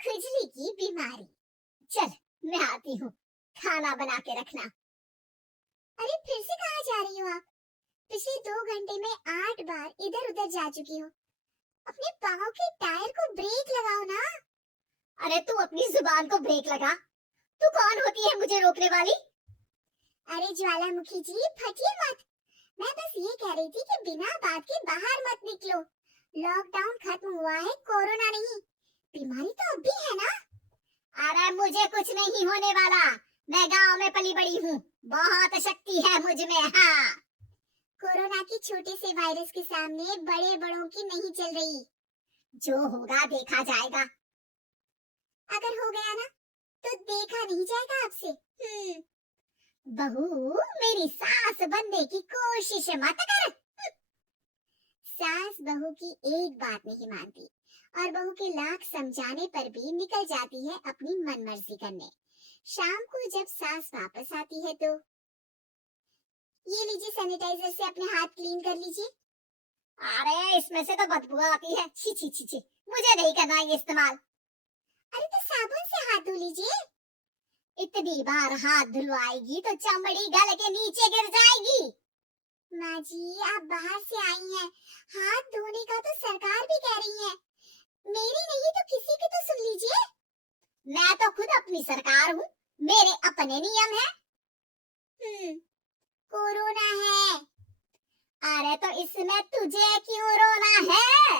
खुजली की बीमारी। चल मैं आती हूँ, खाना बना के रखना। अरे फिर से कहाँ जा रही हो आप? पिछले 2 घंटे में 8 बार इधर उधर जा चुकी हो। अपने पाँव के टायर को ब्रेक लगाओ ना। अरे तू अपनी जुबान को ब्रेक लगा। तू कौन होती है मुझे रोकने वाली? अरे ज्वालामुखी जी फटिए मत। मैं बस ये कह रही थी कि बिना बात के बाहर मत निकलो। लॉकडाउन खत्म हुआ है, कोरोना नहीं। बीमारी तो अब भी है ना। अरे मुझे कुछ नहीं होने वाला। मैं गांव में पली बड़ी हूँ, बहुत शक्ति है मुझ में। हाँ, कोरोना के छोटे से वायरस के सामने बड़े बड़ों की नहीं चल रही। जो होगा देखा जाएगा। अगर हो गया ना तो देखा नहीं जाएगा आपसे। बहू मेरी सास बनने की कोशिश मत कर। सास बहू की एक बात नहीं मानती और बहू के लाख समझाने पर भी निकल जाती है अपनी मनमर्जी करने। शाम को जब सास वापस आती है तो ये लीजिए, सैनिटाइजर से अपने हाथ क्लीन कर लीजिए। अरे इसमें से तो बदबू आती है। छी छी छी छी, मुझे नहीं करना ये इस्तेमाल। अरे तो साबुन से हाथ धो लीजिए। इतनी बार हाथ धुलवाएगी तो चमड़ी गल के नीचे गिर जाएगी। माँ जी आप बाहर से आई हैं, हाथ धोने का तो सरकार भी कह रही है। मेरी नहीं तो किसी की तो सुन लीजिए। मैं तो खुद अपनी सरकार हूँ, मेरे अपने नियम हैं। कोरोना है। अरे तो इसमें तुझे क्यों रोना है?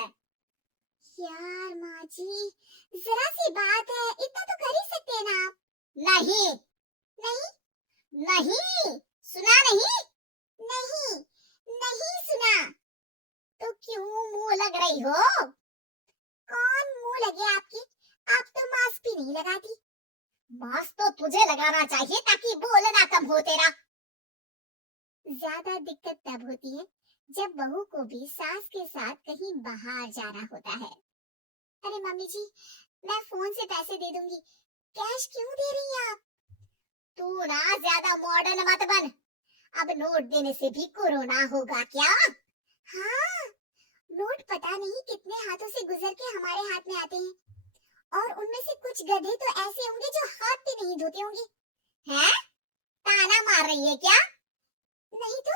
यार माँ जी जरा सी बात है, इतना तो कर ही सकते हैं ना आप। नहीं नहीं नहीं, सुना नहीं? नहीं नहीं सुना। तो क्यों मुंह लग रही हो? कौन मुंह लगे आपकी? आप तो मास्क भी नहीं लगाती। मास्क तो तुझे लगाना चाहिए ताकि बोलना कम हो तेरा। ज्यादा दिक्कत तब होती है जब बहू को भी सास के साथ कहीं बाहर जाना होता है। अरे मम्मी जी मैं फोन से पैसे दे दूंगी, कैश क्यों दे रही हैं आप? तू ना ज्यादा मॉडर्न मत बन। अब नोट देने से भी कोरोना होगा क्या? हाँ, नोट पता नहीं कितने हाथों से गुजर के हमारे हाथ में आते हैं और उनमें से कुछ गधे तो ऐसे होंगे जो हाथ भी नहीं धोते होंगे। हैं? ताना मार रही है क्या? नहीं तो।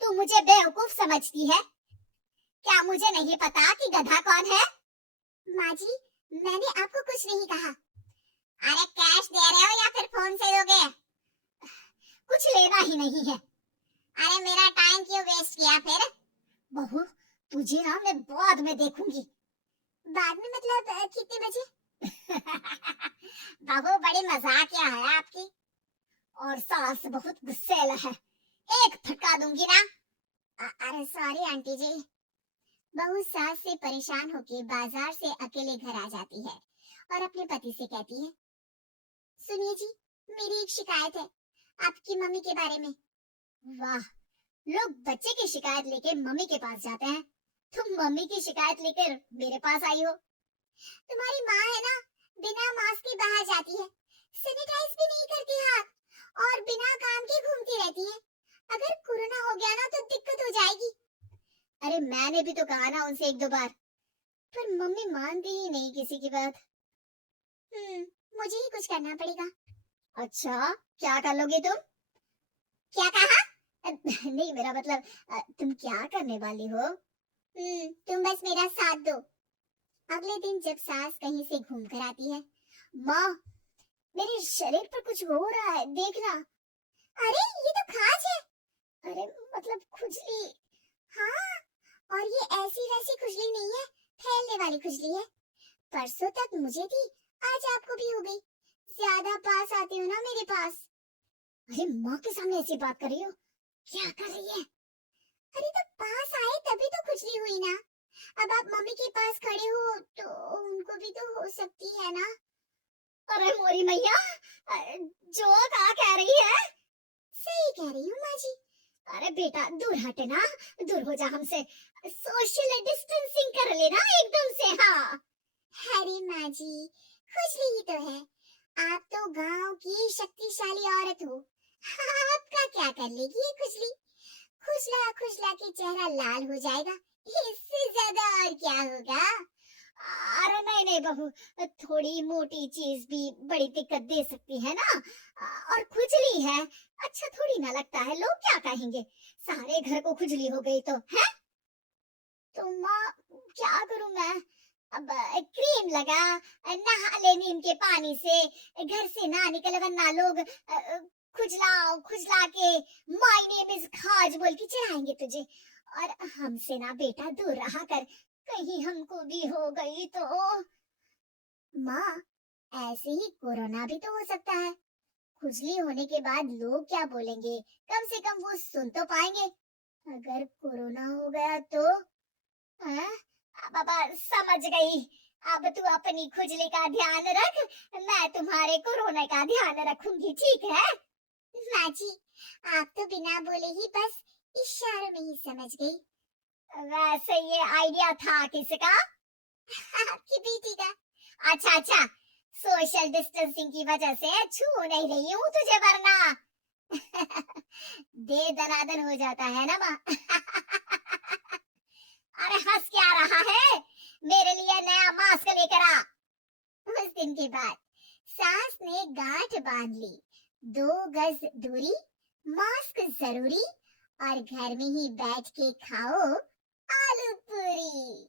तू मुझे बेवकूफ समझती है क्या? मुझे नहीं पता कि गधा कौन है? माँ जी मैंने आपको कुछ नहीं कहा। अरे कैश दे रहे हो या फिर फोन से दोगे? कुछ लेना ही नहीं है। अरे मेरा टाइम क्यों वेस्ट किया फिर? बहू तुझे ना मैं बाद में देखूंगी। बाद में मतलब कितने बजे? बहू बड़ी मजाकिया है आपकी। और सास बहुत गुस्सेल है, एक फटका दूंगी ना। अरे सॉरी आंटी जी। बहू सास से परेशान होकर बाजार से अकेले घर आ जाती है और अपने पति से कहती है, सुनिए जी मेरी एक शिकायत है आपकी मम्मी के बारे में। वाह, लोग बच्चे की शिकायत लेकर मम्मी के पास जाते हैं, तुम मम्मी की शिकायत लेकर मेरे पास आई हो। तुम्हारी माँ है ना, बिना मास्क के बाहर जाती है, सैनिटाइज भी नहीं करती हाथ और बिना काम के घूमती रहती है। अगर कोरोना हो गया ना तो दिक्कत हो जाएगी। अरे मैंने भी तो कहा ना उनसे 1-2 बार, पर मम्मी मानती ही नहीं किसी की बात। मुझे ही कुछ करना पड़ेगा। अच्छा क्या कर लोगे तुम? क्या कहा? नहीं मेरा मतलब तुम क्या करने वाली हो? तुम बस मेरा साथ दो। अगले दिन जब सास कहीं से घूम कर आती है, माँ मेरे शरीर पर कुछ हो रहा है देखना। अरे ये तो खाज है। अरे मतलब खुजली। हाँ, और ये ऐसी वैसी खुजली नहीं है, फैलने वाली खुजली है। परसों तक मुझे थी, आज आपको भी हो गई। ज्यादा पास आते हो ना मेरे पास। अरे माँ के सामने ऐसी बात कर रही हो? क्या कर रही है? अरे तो पास आए तभी तो खुजली हुई ना। अब आप मम्मी के पास खड़े हो तो उनको भी तो हो सकती है ना। अरे मोरी मैया, जो क्या कह रही है? सही कह रही हूँ माँ जी। अरे बेटा दूर हटे ना, दूर हो जा हमसे, सोशल डिस्टेंसिंग कर लेना एकदम से। हाँ अरे माँ जी खुजली ही तो है, आप तो गांव की शक्तिशाली औरत हो, आपका क्या कर लेगी ये खुजली? खुजला खुजला के चेहरा लाल हो जाएगा, इससे ज्यादा और क्या होगा। अरे नहीं नहीं बहू, थोड़ी मोटी चीज भी बड़ी दिक्कत दे सकती है ना। और खुजली है, अच्छा थोड़ी ना लगता है, लोग क्या कहेंगे, सारे घर को खुजली हो गई तो है। तो माँ क्या करूं मैं, अब क्रीम लगा, नहा ले नीम के पानी से, घर से ना निकले वरना लोग खुजला खुजला के माय नेम इज खाज बोल के चिढ़ाएंगे तुझे। और हमसे ना बेटा दूर रहा कर, कहीं हमको भी हो गई तो। माँ ऐसे ही कोरोना भी तो हो सकता है, खुजली होने के बाद लोग क्या बोलेंगे, कम से कम वो सुन तो पाएंगे। अगर कोरोना हो गया तो। हाँ? बाबा समझ गई, अब तू अपनी खुजली का ध्यान रख, मैं तुम्हारे कोरोना का ध्यान रखूंगी, ठीक है। माँ जी आप तो बिना बोले ही बस इशारों में ही समझ गई। वैसे ये आइडिया था किसका? आपकी बेटी का। अच्छा अच्छा, सोशल डिस्टेंसिंग की वजह से छू नहीं रही हूँ तुझे वरना दे दनादन हो जाता है ना माँ। अरे हंस क्या रहा है, मेरे लिए नया मास्क लेकर आ। उस दिन के बाद सास ने गांठ बांध ली, 2 गज दूरी, मास्क जरूरी, और घर में ही बैठ के खाओ आलू पूरी।